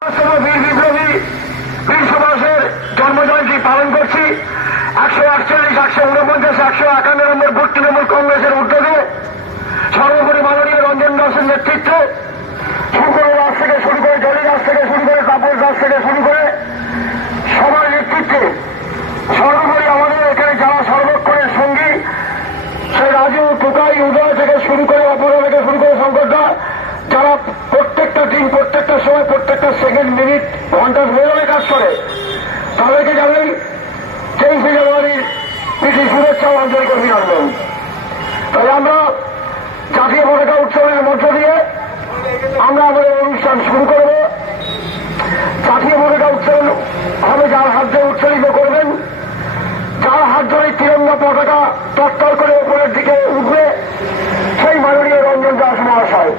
বীর বিপ্লবী বীর সুভাষের জন্মজয়ন্তী পালন করছি। 148, 149, 151 নম্বর বুথ তৃণমূল কংগ্রেসের উদ্যোগে সর্বোপরি মাননীয় রঞ্জন দাসের নেতৃত্বে শুকনো দাস থেকে শুরু করে জলি দাস থেকে শুরু করে তাপস দাস থেকে শুরু করে সবার নেতৃত্বে সর্বোপরি আমাদের এখানে যারা সর্বক্ষণের সঙ্গী সে রাজু টুকাই উদয় থেকে শুরু করে অপরা থেকে শুরু করে শঙ্করদা, যারা প্রত্যেকটা দিন প্রত্যেকটা সময় প্রত্যেকটা সেকেন্ড মিনিট ঘন্টা ধরে কাজ করে, তাদেরকে জানাই 23শে জানুয়ারির প্রীতি শুভেচ্ছা ও আন্তরিক অভিনন্দন। তাই আমরা জাতীয় পতাকা উৎসবের মধ্য দিয়ে আমরা আমাদের অনুষ্ঠান শুরু করব। জাতীয় পতাকা উৎসব হবে যার হাত ধরে উৎসাহিত করবেন, যার হাত ধরে তিরঙ্গা পতাকা তত্তর করে উপরের দিকে উঠবে, সেই মাননীয় রঞ্জন দাস মহাশয়।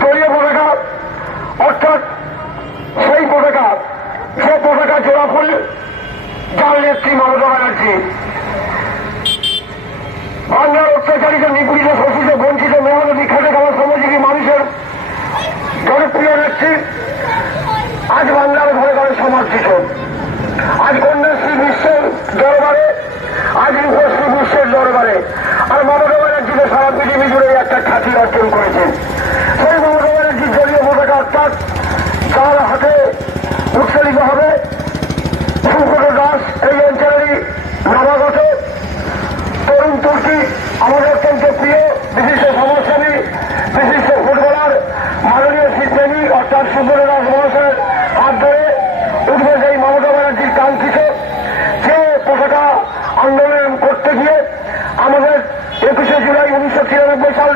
দলীয় পতাকা অর্থাৎ সেই পতাকা যে পতাকা জোড়া ফুল যার নেত্রী মমতা ব্যানার্জি। বাংলার অত্যাচারিত নিপীড়িত শোষিত বঞ্চিত মেহনতি খেটে খাওয়া শ্রমজীবী মানুষের জনপ্রিয় নেত্রী আজ বাংলার ঘরে ঘরে সমর্থিত। আজ কন্যাশ্রী বিশ্বের দরবারে, আজ রূপশ্রী বিশ্বের দরবারে, আর মমতা ব্যানার্জিকে সারা পৃথিবী জুড়ে একটা খ্যাতি অর্জন করেছেন। সেই মমতা ব্যানার্জির দলীয় পতাকা অর্থাৎ যার হাতে উৎসাহিত হবে শুকনো দাস, এই অঞ্চলেরই নবাগত তরুণ তুর্কি, আমাদের অত্যন্ত প্রিয় বিশিষ্ট সমাজসেবী বিশিষ্ট ফুটবলার মাননীয় শিবপ্রেমী অর্থাৎ শুকনো দাস মহাশয়ের হাত ধরে উঠবে সেই মমতা ব্যানার্জির কাঙ্ক্ষিত যে পতাকা আন্দোলন করতে গিয়ে আমাদের 21শে জুলাই 1993 সাল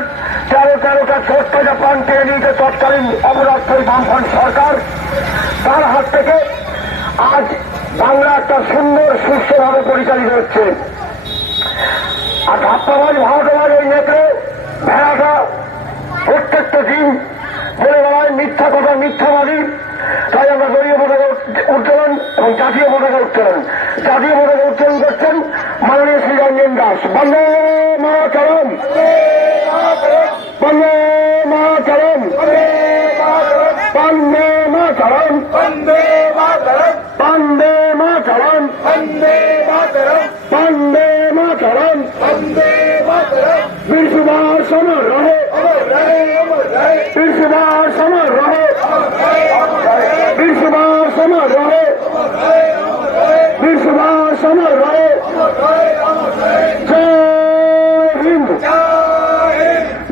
13টা ছোট তাজা প্রাণ কেড়ে নিয়েছে তৎকালীন অপরাধী বামফ্রন্ট সরকার। তার হাত থেকে আজ বাংলা একটা সুন্দর সুস্থভাবে পরিচালিত হচ্ছে। আর ধাপ্পাবাজ ভারতবাজ ওই নেত্রে ভেড়াটা প্রত্যেকটা দিন বলে বেড়ায় মিথ্যা কথা, মিথ্যাবাদী। তাই আমরা দলীয় পতাকা উত্তোলন এবং জাতীয় পতাকা উত্তোলন করছেন মাননীয় শ্রী রঞ্জন দাস। বন্দে মাতরম, বন্দে মাতরম, বন্দে মাতরম, বন্দে মাতরম, বন্দে মাতরম, বন্দে মাতরম, বন্দে মাতরম, বন্দে মাতরম। বীর সুভাষ অমর রহে, বীর সুভাষ অমর রহে, বীর সুভাষ অমর রহে, বীর সুভাষ অমর রহে। জয় হিন্দ,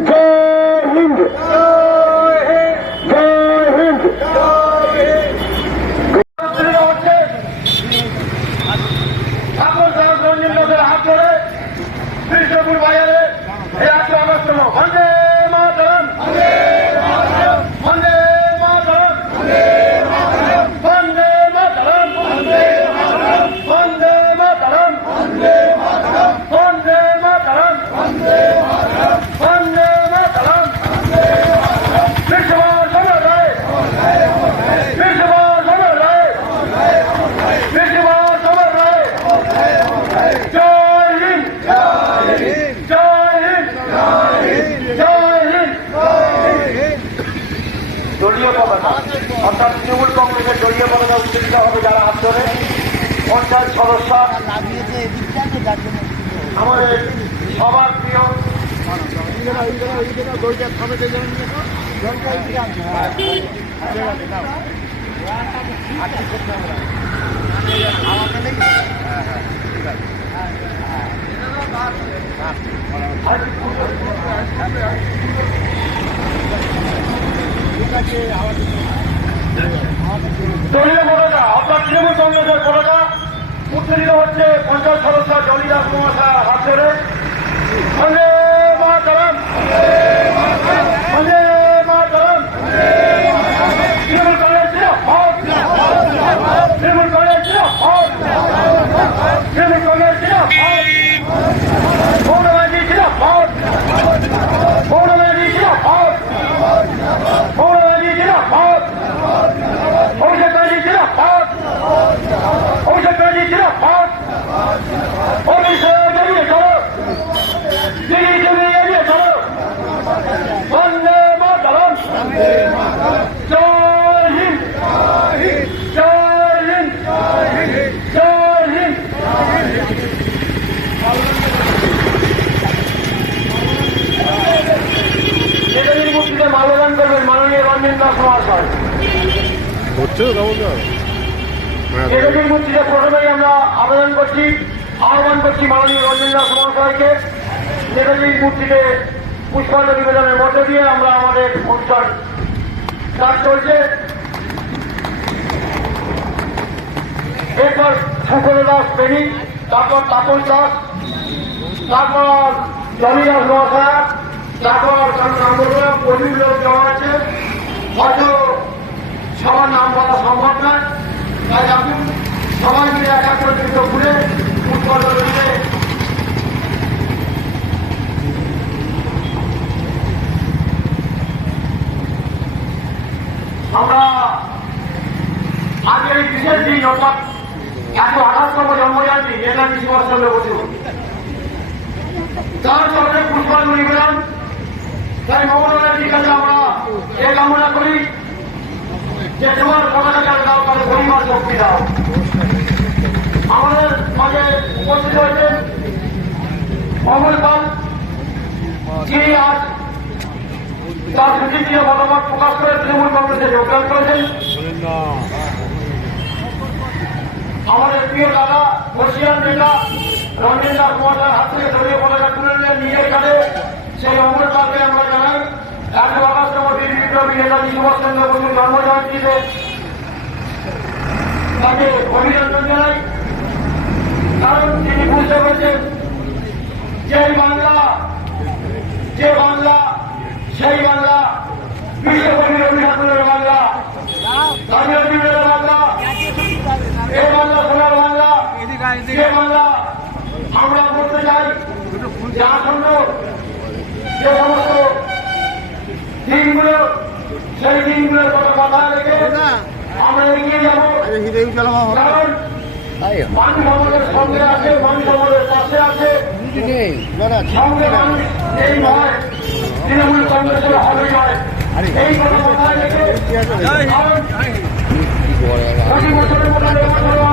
জয় হিন্দ, জয় হিন্দ। রঞ্জন দাসের হাত ধরে কৃষ্ণপুর বাজারে এই 8 আগস্ট বন্দে মাতরম, বন্দে মাতরম, বন্দে মাতরম, বন্দে মাতরম, বন্দে মাতরম, বন্দে মাতরম, বন্দে মাতরম, বন্দে মাতরম, বন্দে মাতরম, বন্দে মাতরম, বন্দে মাতরম। বিশ্বভাষ অমর রহে, বিশ্বভাষ অমর রহে, বিশ্বভাষ অমর রহে। জয় হিন্দ, জয় হিন্দ, জয় হিন্দ, জয় হিন্দ, জয় হিন্দ। দলীয় পতাকা অর্থাৎ তৃণমূল কংগ্রেসের দলীয় পতাকা উত্তোলিত হবে যারা হাত ধরে পঞ্চায়েত সদস্য আমাদের সবার প্রিয় দলীয় পতাকা অর্থাৎ তৃণমূল কংগ্রেসের পতাকা উত্তোলিত হচ্ছে পঞ্চায়েত সদস্য জলি দাস মহাশয়ের হাত ধরে। বন্দে মাতরম, বন্দে মাতরম, তৃণমূল কংগ্রেস জিন্দাবাদ, তৃণমূল কংগ্রেস জিন্দাবাদ, তৃণমূল কংগ্রেস জিন্দাবাদ, মমতা ব্যানার্জি জিন্দাবাদ, মমতা ব্যানার্জি জিন্দাবাদ, মমতা ব্যানার্জি জিন্দাবাদ, অভিষেক ব্যানার্জি জিন্দাবাদ, অভিষেক ব্যানার্জি জিন্দাবাদ, অভিষেক এগিয়ে চলো, দিল্লি জমি এগিয়ে চলো, মহাশয়। নেতাজির মূর্তিতে প্রথমেই আমরা আহ্বান করছি মাননীয় রঞ্জন দাস মহাশয়কে নেতাজির মূর্তিতে পুষ্পাঞ্জলি নিবেদনের মধ্য দিয়ে আমরা আমাদের অনুষ্ঠান স্টার্ট চলছে। এরপর সুব্রত দাস বেনি, তারপর তাপস দাস, তারপর জমি দাস মহাশয়, তারপর প্রচুর লোক জমা আছে, হয়তো সবার নাম বলা সম্ভব নয়, তাই আসুন সবাই মিলে একত্রিত ঘুরে পুষ্পাঞ্জলি দিলে আমরা আজকের এই বিশেষ দিন অর্থাৎ 128তম জন্মজয়ন্তী নেতাজি সুভাষচন্দ্র বসু তার চরণে পুষ্পাঞ্জলি নিবেদন। তাই মমতা ব্যানার্জির কাছে আমরা এ কামনা করি যে তোমার পতাকা দাও, তাদের পরিবার শক্তি দাও। আমাদের মাঝে উপস্থিত হয়েছেন অমল পাল, যিনি আজ তার সুচিন্তিত মতামত প্রকাশ করে তৃণমূল কংগ্রেসে যোগদান করেছেন। আমাদের প্রিয় দাদা বর্ষিয়ান নেতা রঞ্জন দাস মহাশয়ের হাত থেকে দলীয় পতাকা তুলে নিয়ে নিজের কাছে সেই অমর পালকে আমরা জানাই 128তম বীর বিপ্লবী নেতাজি সুভাষচন্দ্র বসুর জন্মজয়ন্তীতে তাকে অভিনন্দন জানাই। কারণ তিনি বুঝতে পেরেছেন যে বাংলা সেই বাংলা বিশ্বকবি রবি ঠাকুরের বাংলা, স্বাধীনতা দিবসের বাংলা, এই বাংলা সোনার বাংলা, যে বাংলা আমরা বলতে চাই যে আসন্ন যে সমস্ত দিনগুলো সেই দিনগুলোর কথা মাথায় রেখে আমরা এগিয়ে যাব। কারণ মানুষ আমাদের সঙ্গে আছে, মানুষ আমাদের পাশে আছে, সঙ্গে মানুষ এই নয় তৃণমূল কংগ্রেসের হবে নয়, এই কথা মাথায় রেখে প্রতি বছরের মতো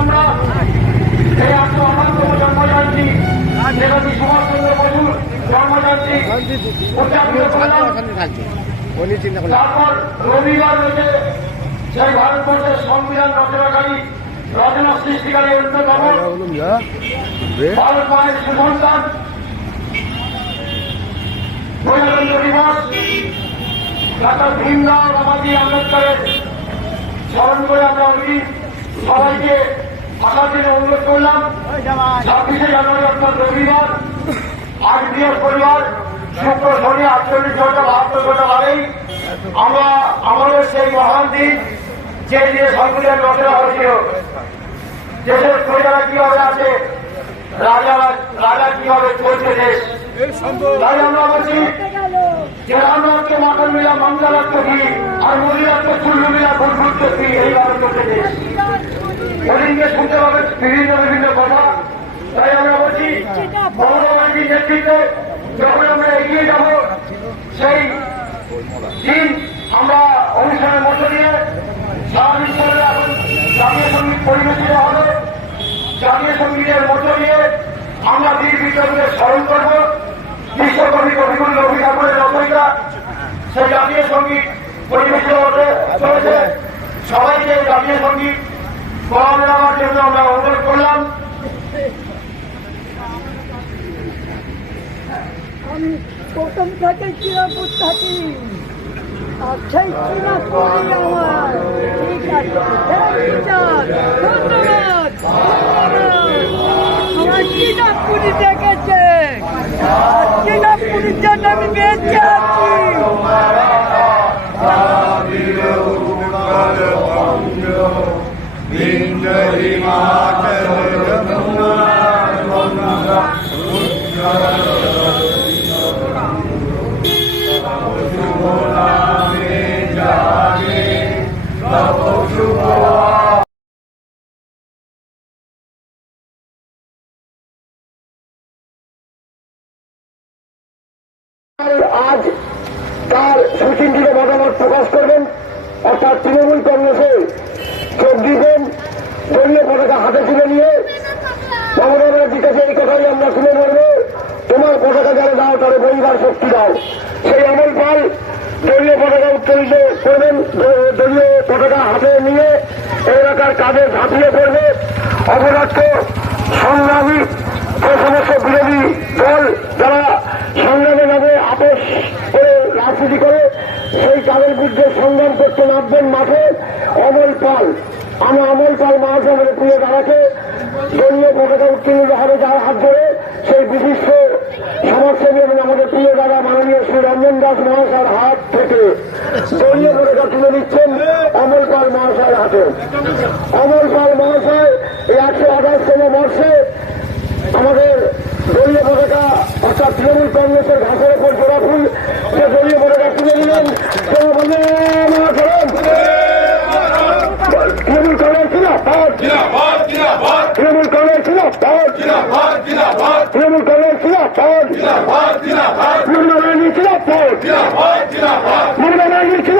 আমরা এই 128তম জন্মজয়ন্তী নেতাজি সুভাষচন্দ্র বসুর জন্মজয়ন্তী উদযাপিত করলাম। তারপর রবিবার রয়েছে সেই ভারতবর্ষের সংবিধান রচনা সৃষ্টিকারী অন্যতম ভারত মায়ের সুসন্তান প্রজাতন্ত্র দিবস ডক্টর ভীমরাও রামাজি আম্বেদকরের স্মরণ করে আমরা সবাইকে আসার দিনে অনুরোধ করলাম। 26শে জানুয়ারি অর্থাৎ রবিবার, আজ বৃহস্পতিবার, শুক্র শনি 48 ঘন্টা 72 ঘন্টা আগেই আমরা আমাদের সেই মহান দিন যে দিয়ে সংবিধান রচনা হয়েছিল, দেশের প্রজারা কিভাবে আছে, রাজা কিভাবে চলছে দেশ। তাই আমরা বলছি যে রামরাজকে মাখন মিলা মমতা রাখতে কি আর মোদী রাখতে চুল্লু মিলা ভুলতে কি, এইভাবে চলছে দেশ। ওদিনকে শুনতে পাবে বিভিন্ন কথা। তাই আমরা বলছি মমতা ব্যানার্জির নেতৃত্বে যখন আমরা এগিয়ে যাব সেই দিন আমরা অনুষ্ঠানের মধ্য দিয়ে সারা বিশ্বের এখন জাতীয় সঙ্গীত পরিবেশিত হবে। জাতীয় সঙ্গীতের মধ্য দিয়ে আমরা বীর বিপ্লবীদের স্মরণ করব। বিশ্বকবি কবিগুরু রবি ঠাকুরের রচয়িতা সেই জাতীয় সঙ্গীত পরিবেশিত হতে চলেছে। সবাইকে জাতীয় সঙ্গীত বলা নেওয়ার জন্য আমরা অনুরোধ করলাম। আমি প্রথম থেকে চিরাপুর থাকি, সেই চিনা করি আমার। ঠিক আছে, ধন্যবাদ। আমার চিনাপুরি দেখেছে, চিনাপুরির জন্য আমি বেঁচে আছি। আজ তার সুচিন্তিত মতামত প্রকাশ করবেন, অর্থাৎ তৃণমূল কংগ্রেসে যোগ দিবেন। দলীয় পতাকা হাতে তুলে নিয়ে মমতা ব্যানার্জির কাছে এই কথাই আমরা তুলে ধরবো, তোমার পতাকা যারা দাও তাদের পরিবার শক্তি দাও। সেই অমল পাল দলীয় পতাকা উত্তোলিত করবেন। দলীয় পতাকা হাতে নিয়ে এলাকার কাজে ঝাঁপিয়ে পড়বে। অপরাধ সংগ্রামী যে সমস্ত বিরোধী দল যারা সংগ্রামে নামে আপোষ করে রাজনীতি করে সেই তাদের বিরুদ্ধে সংগ্রাম করতে নামবেন মাঠে অমল পাল। আমরা অমল পাল মহাশয় আমাদের প্রিয় দাদাকে দলীয় পতাকা উত্তোলিত হবে যার হাত ধরে সেই বিশিষ্ট সমাজসেবী এবং আমাদের প্রিয় দাদা মাননীয় শ্রী রঞ্জন দাস মহাশয়ের হাত থেকে দলীয় পতাকা তুলে দিচ্ছেন অমল পাল মহাশয়ের হাতে। অমল পাল মহাশয় এই 128তম বর্ষে আমাদের দলীয় পতাকা অর্থাৎ তৃণমূল কংগ্রেসের ঘাসের উপর জোড়া ফুল যে দলীয় পতাকা তুলে দিলেন তৃণমূল কংগ্রেস ছিল তৃণমূল কংগ্রেস ছিল তৃণমূল কংগ্রেস ছিল মমতা ব্যানার্জি ছিল মমতা ব্যানার্জি ছিল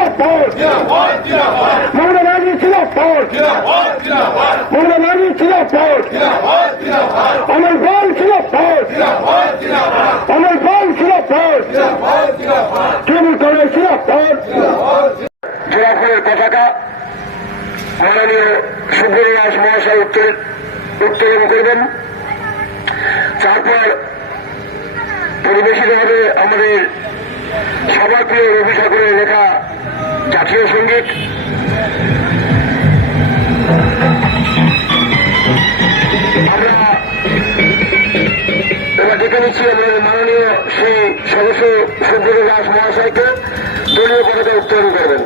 মমতা ব্যানার্জি ছিল মমতা ব্যানার্জি ছিল অমল পাল ছিল অমল পাল ছিল তৃণমূল কংগ্রেস ছিল জোড়াফুলের পতাকা মাননীয় সুব্রত দাস মহাশয় উত্তোলন করবেন। তারপর পরিবেশিত হবে আমাদের সবার প্রিয় রবি ঠাকুরের লেখা জাতীয় সঙ্গীত। আমরা এবার ডেকে নিচ্ছি আমাদের মাননীয় সেই সদস্য সুব্রত দাস মহাশয়কে দলীয় পতাকা উত্তোলন করবেন।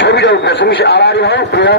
ছবিটা উঠবে তুমি আড়াআড়ি হও প্রিয়া।